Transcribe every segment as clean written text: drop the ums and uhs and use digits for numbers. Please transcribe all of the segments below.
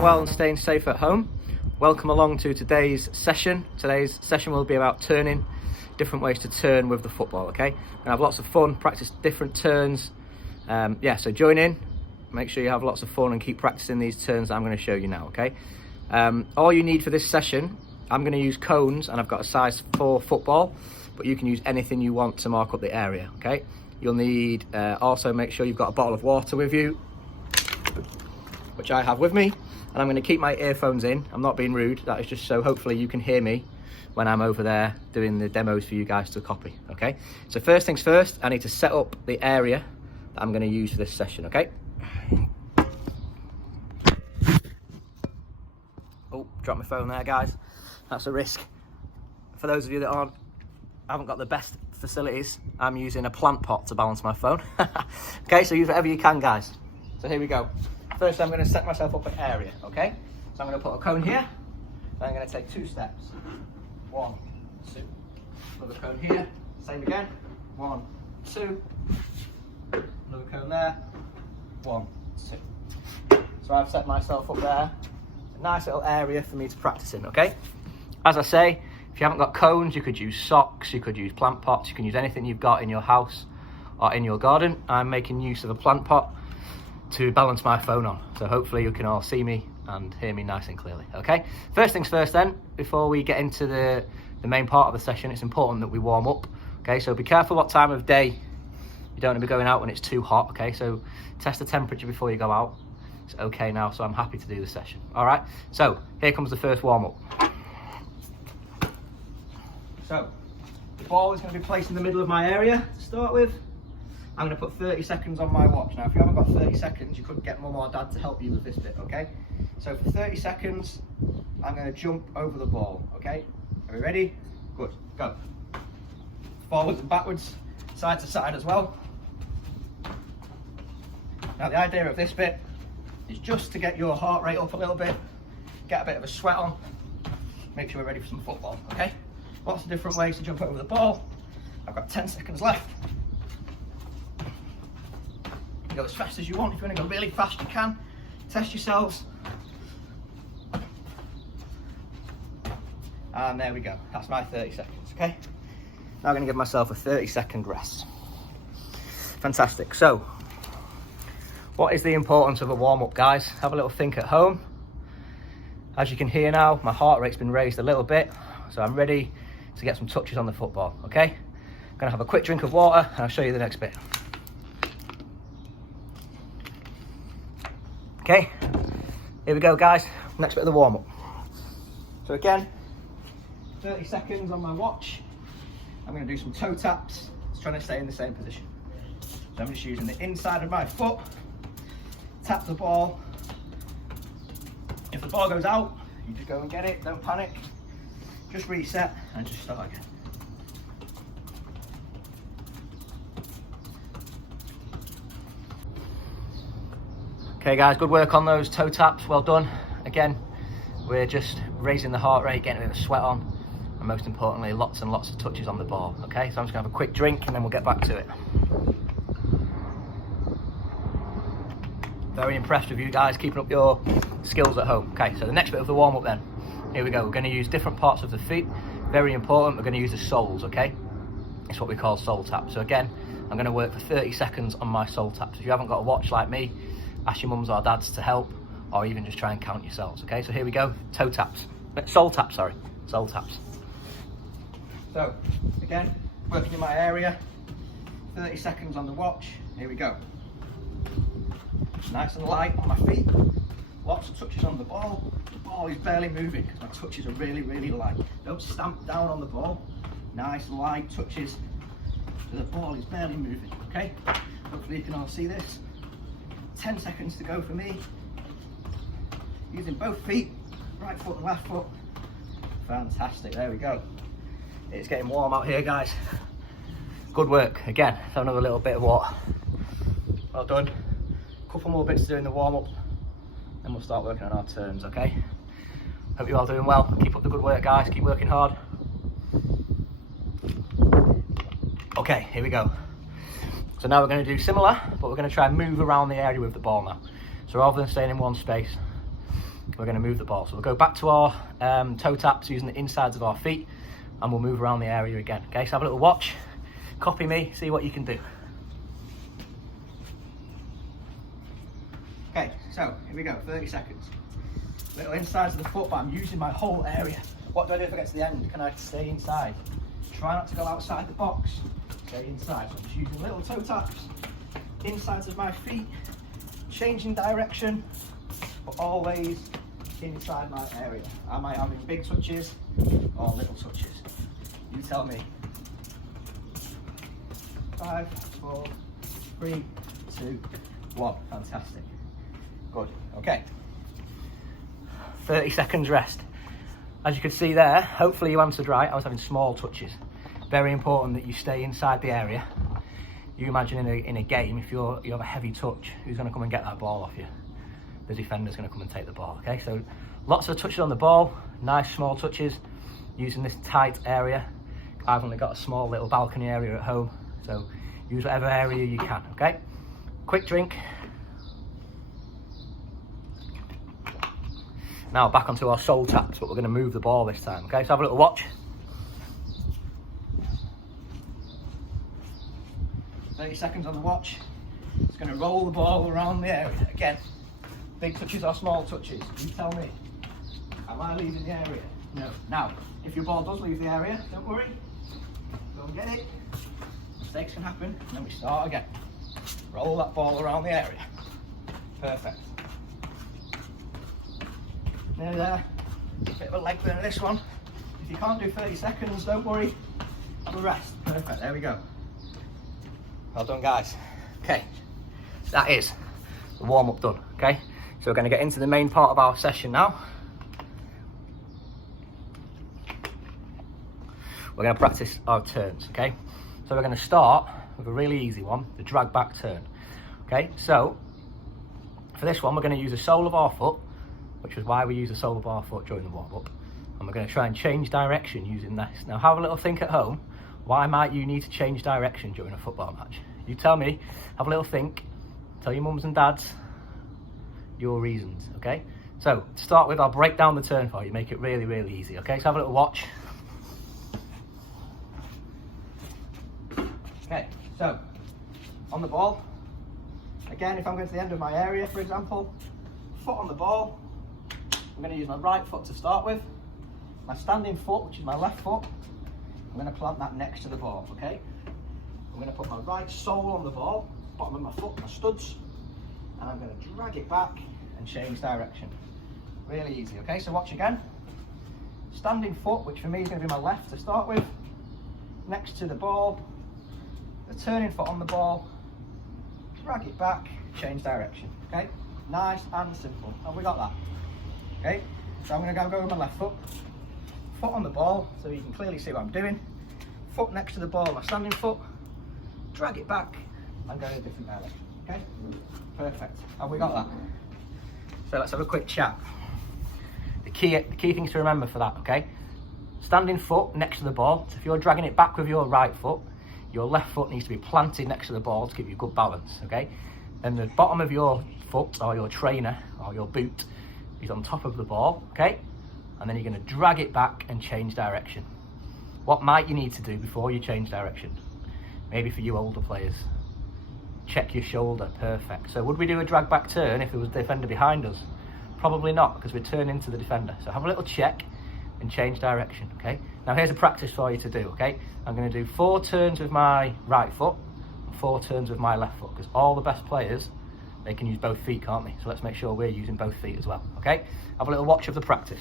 doing well and staying safe at home. Welcome along to today's session. Today's session will be about turning, different ways to turn with the football, okay? We're gonna have lots of fun, practice different turns. So join in, make sure you have lots of fun and keep practicing these turns that I'm gonna show you now, okay? All you need for this session, I'm gonna use cones and I've got a size 4 football, but you can use anything you want to mark up the area, okay? You'll need, also make sure you've got a bottle of water with you, which I have with me, and I'm going to keep my earphones in. I'm not being rude, that is just so hopefully you can hear me when I'm over there doing the demos for you guys to copy, okay? So first things first, I need to set up the area that I'm going to use for this session, okay? Oh, dropped my phone there, guys. That's a risk. For those of you that haven't got the best facilities, I'm using a plant pot to balance my phone. Okay, so use whatever you can, guys. So here we go. First, I'm going to set myself up an area, okay? So I'm going to put a cone here, then I'm going to take 2 steps. 1, 2. Another cone here, same again. 1, 2. Another cone there. 1, 2. So I've set myself up there. A nice little area for me to practice in, okay? As I say, if you haven't got cones, you could use socks, you could use plant pots, you can use anything you've got in your house or in your garden. I'm making use of a plant pot to balance my phone on, so hopefully you can all see me and hear me nice and clearly, okay? First things first then, before we get into the main part of the session, it's important that we warm up, okay? So be careful what time of day. You don't want to be going out when it's too hot, okay? So test the temperature before you go out. It's okay now, so I'm happy to do the session, all right? So here comes the first warm up. So the ball is going to be placed in the middle of my area to start with. I'm going to put 30 seconds on my watch. Now, if you haven't got 30 seconds, you could get mum or dad to help you with this bit, okay? So for 30 seconds, I'm going to jump over the ball, okay? Are we ready? Good, go. Forwards and backwards, side to side as well. Now, the idea of this bit is just to get your heart rate up a little bit, get a bit of a sweat on, make sure we're ready for some football, okay? Lots of different ways to jump over the ball. I've got 10 seconds left. Go as fast as you want. If you want to go really fast, you can. Test yourselves. And there we go. That's my 30 seconds, okay? Now I'm going to give myself a 30-second rest. Fantastic. So, what is the importance of a warm-up, guys? Have a little think at home. As you can hear now, my heart rate's been raised a little bit, so I'm ready to get some touches on the football, okay? I'm going to have a quick drink of water, and I'll show you the next bit. Okay, here we go, guys. Next bit of the warm-up. So again, 30 seconds on my watch. I'm going to do some toe taps, just trying to stay in the same position. So I'm just using the inside of my foot, tap the ball. If the ball goes out, you just go and get it, don't panic. Just reset and just start again. Okay guys, good work on those toe taps, well done. Again, we're just raising the heart rate, getting a bit of sweat on, and most importantly, lots and lots of touches on the ball, okay? So I'm just gonna have a quick drink and then we'll get back to it. Very impressed with you guys, keeping up your skills at home. Okay, so the next bit of the warm up then. Here we go, we're gonna use different parts of the feet. Very important, we're gonna use the soles, okay? It's what we call sole tap. So again, I'm gonna work for 30 seconds on my sole taps. If you haven't got a watch like me, ask your mums or dads to help, or even just try and count yourselves, okay? So here we go, toe taps. Sole taps, sorry, sole taps. So, again, working in my area, 30 seconds on the watch, here we go. Nice and light on my feet, lots of touches on the ball. The ball is barely moving because my touches are really, really light. Don't stamp down on the ball. Nice light touches, so the ball is barely moving, okay? Hopefully you can all see this. 10 seconds to go for me. Using both feet, right foot and left foot. Fantastic, there we go. It's getting warm out here, guys. Good work. Again, have another little bit of water. Well done. Couple more bits to do in the warm-up, and we'll start working on our turns, okay? Hope you're all doing well. Keep up the good work, guys. Keep working hard. Okay, here we go. So now we're going to do similar, but we're going to try and move around the area with the ball now. So rather than staying in one space, we're going to move the ball. So we'll go back to our toe taps using the insides of our feet, and we'll move around the area again. Okay, so have a little watch, copy me, see what you can do. Okay, so here we go, 30 seconds. Little insides of the foot, but I'm using my whole area. What do I do if I get to the end? Can I stay inside? Try not to go outside the box. Stay inside. So I'm just using little toe taps, insides of my feet, changing direction, but always inside my area. Am I having big touches or little touches? You tell me. 5, 4, 3, 2, 1. Fantastic. Good. Okay. 30 seconds rest. As you can see there, hopefully you answered right. I was having small touches. Very important that you stay inside the area. You imagine in a game, if you have a heavy touch, who's going to come and get that ball off you? The defender's going to come and take the ball. Okay, so lots of touches on the ball, nice small touches, using this tight area. I've only got a small little balcony area at home, so use whatever area you can. Okay, quick drink. Now back onto our sole taps, but we're going to move the ball this time. Okay, so have a little watch. 30 seconds on the watch. It's going to roll the ball around the area. Again, big touches or small touches? You tell me. Am I leaving the area? No. Now, if your ball does leave the area, don't worry. Go and get it. Mistakes can happen, and then we start again. Roll that ball around the area. Perfect. Nearly there. Bit of a leg burner this one. If you can't do 30 seconds, don't worry. Have a rest. Perfect. There we go. Well done, guys. Okay. That is the warm-up done. Okay. So we're going to get into the main part of our session now. We're going to practice our turns. Okay. So we're going to start with a really easy one, the drag back turn. Okay. So for this one, we're going to use the sole of our foot, which is why we use the sole of our foot during the warm-up. And we're going to try and change direction using this. Now have a little think at home. Why might you need to change direction during a football match? You tell me, have a little think, tell your mums and dads your reasons, okay? So to start with, I'll break down the turn for you, make it really, really easy, okay? So have a little watch. Okay, so on the ball, again, if I'm going to the end of my area, for example, foot on the ball, I'm going to use my right foot to start with. My standing foot, which is my left foot, I'm going to plant that next to the ball, okay? I'm going to put my right sole on the ball, bottom of my foot, my studs, and I'm going to drag it back and change direction. Really easy, okay? So watch again. Standing foot, which for me is going to be my left to start with, next to the ball, the turning foot on the ball, drag it back, change direction, okay? Nice and simple. Have we got that? Okay, so I'm going to go with my left foot. Foot on the ball, so you can clearly see what I'm doing. Foot next to the ball, my standing foot. Drag it back and go in a different direction. Okay, perfect. Have we got that? So let's have a quick chat. The key things to remember for that, okay? Standing foot next to the ball. So if you're dragging it back with your right foot, your left foot needs to be planted next to the ball to give you good balance, okay? And the bottom of your foot or your trainer or your boot is on top of the ball, okay? And then you're going to drag it back and change direction. What might you need to do before you change direction? Maybe for you older players, check your shoulder. Perfect. So would we do a drag back turn if there was a defender behind us? Probably not, because we're turning into the defender. So have a little check and change direction, okay? Now here's a practice for you to do, okay? I'm going to do 4 turns with my right foot and 4 turns with my left foot, because all the best players, they can use both feet, can't they? So let's make sure we're using both feet as well, okay? Have a little watch of the practice.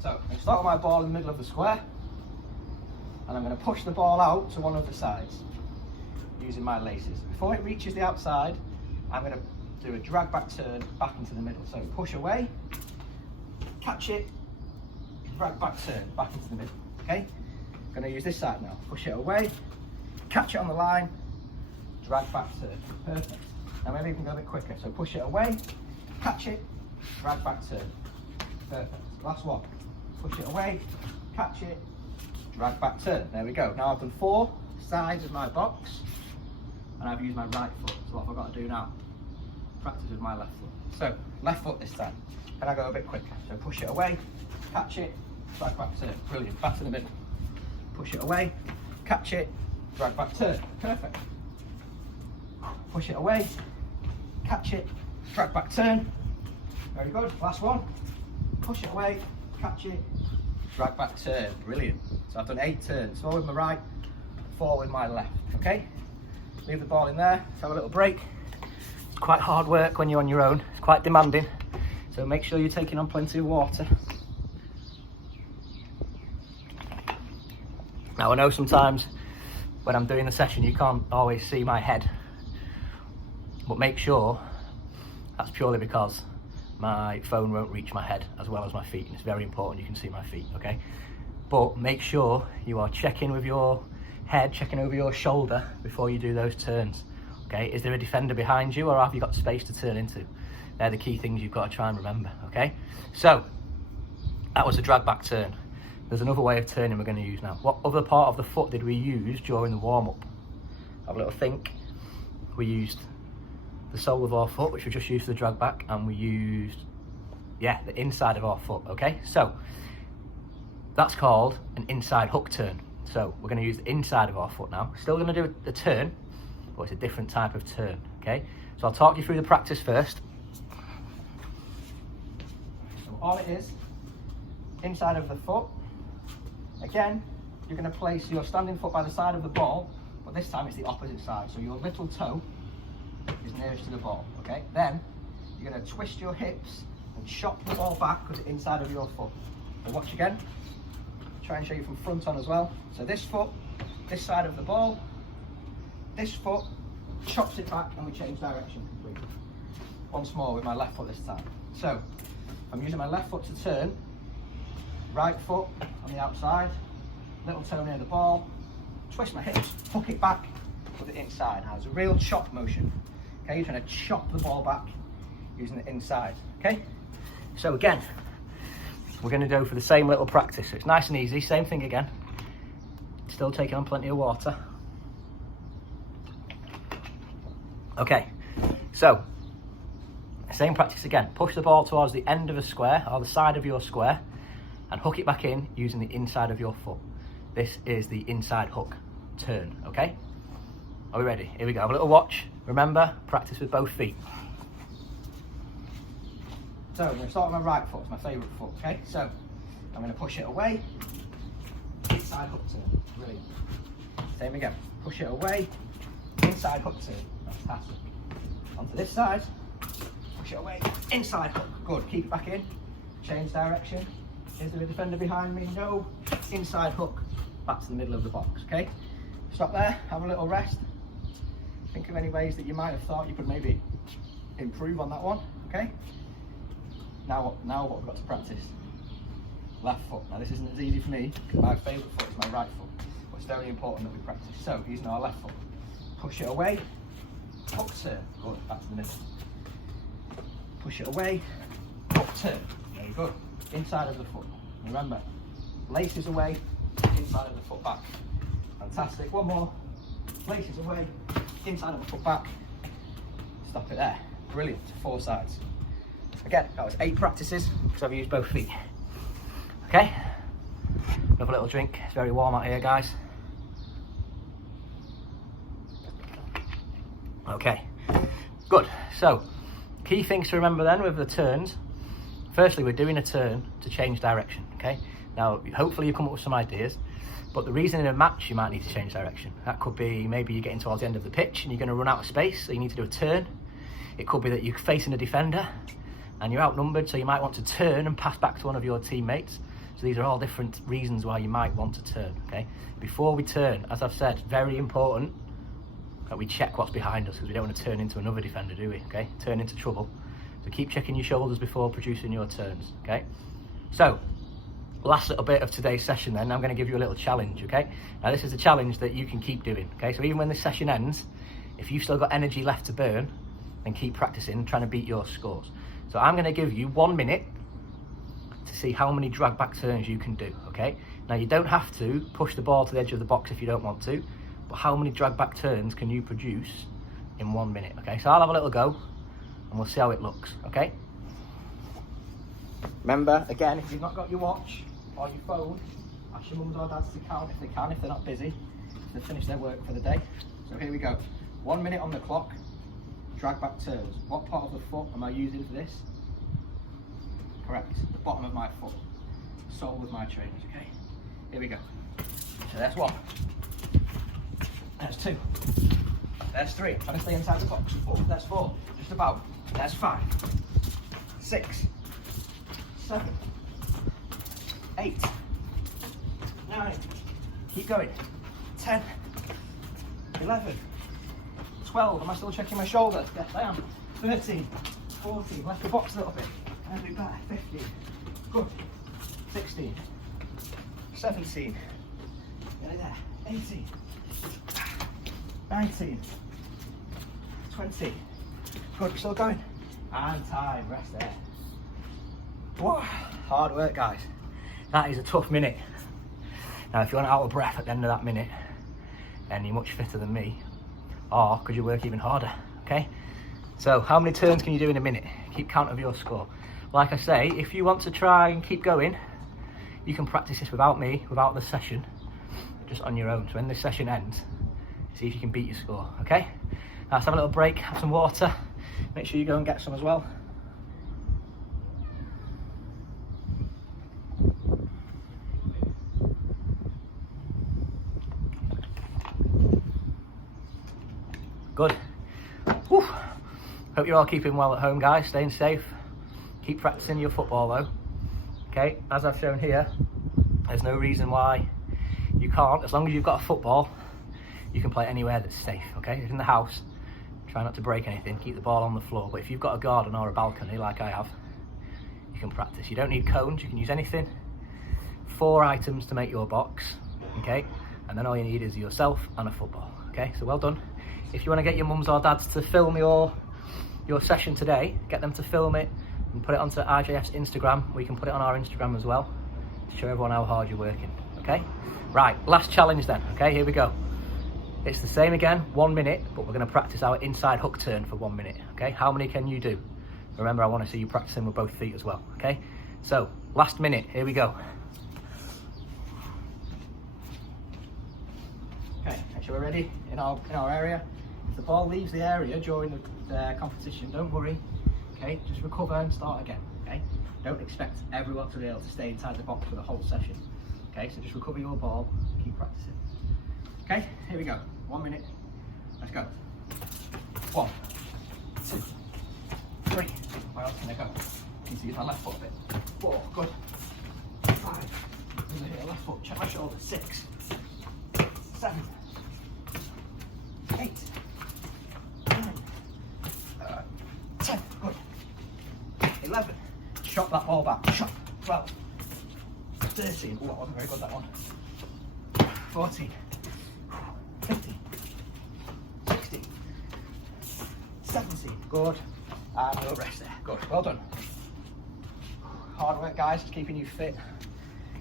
So I'm going to start with my ball in the middle of the square, and I'm going to push the ball out to one of the sides using my laces. Before it reaches the outside, I'm going to do a drag back turn back into the middle. So push away, catch it, drag back turn back into the middle, okay? I'm going to use this side now. Push it away, catch it on the line, drag back turn. Perfect. Now maybe we can go a bit quicker. So push it away, catch it, drag back turn. Perfect. Last one. Push it away, catch it, drag back turn. There we go. Now I've done 4 sides of my box and I've used my right foot. So what have I got to do now? practice with my left foot. So, left foot this time. And I go a bit quicker. So push it away, catch it, drag back, turn. Brilliant, back to the middle. Push it away, catch it, drag back, turn. Perfect. Push it away, catch it, drag back, turn. Very good. Last one. Push it away, catch it, drag back, turn. Brilliant. So I've done 8 turns. 4 with my right, 4 with my left. Okay? Leave the ball in there. Let's have a little break. It's quite hard work when you're on your own. It's quite demanding. So make sure you're taking on plenty of water. Now I know sometimes when I'm doing the session you can't always see my head, but make sure that's purely because my phone won't reach my head as well as my feet, and it's very important you can see my feet, okay? But make sure you are checking with your head, checking over your shoulder before you do those turns, okay? Is there a defender behind you, or have you got space to turn into? They're the key things you've got to try and remember, okay? So, that was a drag back turn. There's another way of turning we're going to use now. What other part of the foot did we use during the warm-up? Have a little think. We used the sole of our foot, which we just used for the drag back, and we used, yeah, the inside of our foot, okay? So, that's called an inside hook turn. So, we're going to use the inside of our foot now. We're still going to do a turn, but it's a different type of turn, okay? So, I'll talk you through the practice first. So, all it is, inside of the foot. Again, you're going to place your standing foot by the side of the ball, but this time it's the opposite side. So, your little toe is nearest to the ball, okay? Then you're going to twist your hips and chop the ball back with the inside of your foot. So watch again. Try and show you from front on as well. So this foot, this side of the ball, this foot chops it back, and we change direction completely. Once more with my left foot this time. So I'm using my left foot to turn, right foot on the outside, little toe near the ball, twist my hips, hook it back with the inside. Now it's a real chop motion. Okay, you're trying to chop the ball back using the inside. Okay, so again, we're going to go for the same little practice. So it's nice and easy, same thing again. Still taking on plenty of water. Okay, so same practice again. Push the ball towards the end of a square or the side of your square and hook it back in using the inside of your foot. This is the inside hook turn, okay? Are we ready? Here we go. Have a little watch. Remember, practice with both feet. So I'm going to start with my right foot. It's my favourite foot, okay? So I'm going to push it away. Inside hook turn. Brilliant. Same again. Push it away. Inside hook turn. Fantastic. Onto this side. Push it away. Inside hook. Good. Keep it back in. Change direction. Is there a defender behind me? No. Inside hook. Back to the middle of the box, okay? Stop there. Have a little rest. Think of any ways that you might have thought you could maybe improve on that one, okay? Now what we've got to practice? Left foot. Now this isn't as easy for me because my favourite foot is my right foot, but it's very important that we practice. So using our left foot, push it away, hook turn, good, back to the middle. Push it away, hook turn, very good. Inside of the foot. Remember, laces away, inside of the foot back. Fantastic. One more. Laces away, inside of the foot back. Stop it there. Brilliant. 4 sides. Again, that was 8 practices because I've used both feet. Okay. Another little drink. It's very warm out here, guys. Okay. Good. So, key things to remember then with the turns. Firstly, we're doing a turn to change direction. Okay. Now, hopefully you come up with some ideas. But the reason in a match you might need to change direction. That could be maybe you're getting towards the end of the pitch and you're going to run out of space, so you need to do a turn. It could be that you're facing a defender and you're outnumbered, so you might want to turn and pass back to one of your teammates. So these are all different reasons why you might want to turn, okay? Before we turn, as I've said, very important that we check what's behind us because we don't want to turn into another defender, do we, okay? Turn into trouble. So keep checking your shoulders before producing your turns, okay? So, last little bit of today's session then, I'm going to give you a little challenge, okay? Now this is a challenge that you can keep doing, okay? So even when this session ends, if you've still got energy left to burn, then keep practicing, trying to beat your scores. So I'm going to give you 1 minute to see how many drag back turns you can do, okay? Now you don't have to push the ball to the edge of the box if you don't want to, but how many drag back turns can you produce in 1 minute, okay? So I'll have a little go, and and we'll see how it looks, okay? Remember, again, if you've not got your watch or your phone, ask your mums or dads to count if they can, if they're not busy, if they've finished their work for the day. So here we go. 1 minute on the clock, drag back turns. What part of the foot am I using for this? Correct, the bottom of my foot. Sole with my trainers, okay? Here we go. So there's 1. There's 2. There's 3. I'm trying to stay inside the box. There's 4. Just about. There's 5. 6. 7. 8. 9. Keep going. 10. 11. 12. Am I still checking my shoulder? Yes, I am. 13. 14. Left the box a little bit. And we back. 15. Good. 16. 17. Nearly there. 18. 19. 20. Good. We're still going. And time. Rest there. Whoa. Hard work, guys. That is a tough minute. Now, if you're out of breath at the end of that minute, then you're much fitter than me, or could you work even harder, okay? So how many turns can you do in a minute? Keep count of your score. Like I say, if you want to try and keep going, you can practice this without me, without the session, just on your own. So when this session ends, see if you can beat your score, okay? Now let's have a little break, have some water. Make sure you go and get some as well. Good. Whew. Hope you're all keeping well at home, guys, staying safe. Keep practicing your football though. Okay, as I've shown here, there's no reason why you can't. As long as you've got a football, you can play anywhere that's safe, okay? If in the house, try not to break anything, keep the ball on the floor. But if you've got a garden or a balcony like I have, you can practice. You don't need cones, you can use anything. 4 items to make your box, okay? And then all you need is yourself and a football, okay? So well done. If you want to get your mums or dads to film your session today, get them to film it and put it onto RJF's Instagram. We can put it on our Instagram as well to show everyone how hard you're working, okay? Right, last challenge then, okay? Here we go. It's the same again, 1 minute, but we're going to practice our inside hook turn for 1 minute, okay? How many can you do? Remember, I want to see you practicing with both feet as well, okay? So, last minute, here we go. Okay, make sure we're ready in our area. If the ball leaves the area during the competition, don't worry, okay? Just recover and start again, okay? Don't expect everyone to be able to stay inside the box for the whole session, okay? So just recover your ball, keep practicing. Okay, here we go. 1 minute. Let's go. 1, 2, 3. Where else can I go? You can see my left foot a bit. 4, good. 5. Over here, left foot. Check my shoulder. 6, 7, 8, 9, 10. Good. 11. Shot that ball back. Shot. 12. 13. Oh, that wasn't very good, that one. 14. 15, 16, 17, good, and no rest there, good, well done. Hard work, guys, keeping you fit,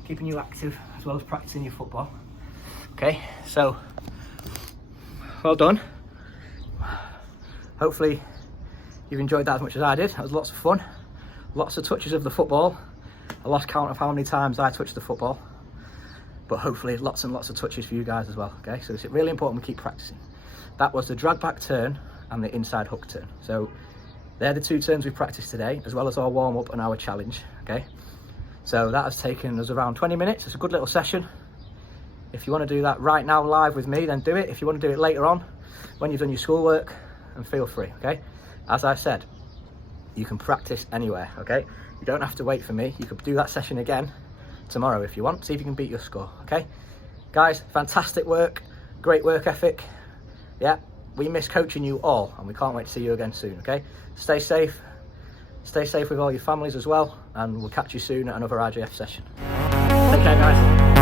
keeping you active, as well as practicing your football. Okay, so, well done. Hopefully you've enjoyed that as much as I did. That was lots of fun, lots of touches of the football. I lost count of how many times I touched the football. But hopefully lots and lots of touches for you guys as well, okay? So it's really important we keep practicing. That was the drag back turn and the inside hook turn. So they're the 2 turns we practiced today, as well as our warm up and our challenge, okay? So that has taken us around 20 minutes. It's a good little session. If you want to do that right now live with me, then do it. If you want to do it later on, when you've done your schoolwork, then feel free, okay? As I said, you can practice anywhere, okay? You don't have to wait for me. You could do that session again tomorrow if you want. See if you can beat your score, okay? Guys, fantastic work, great work ethic. Yeah, we miss coaching you all, and we can't wait to see you again soon, okay? Stay safe with all your families as well, and we'll catch you soon at another RJF session. Take care, guys.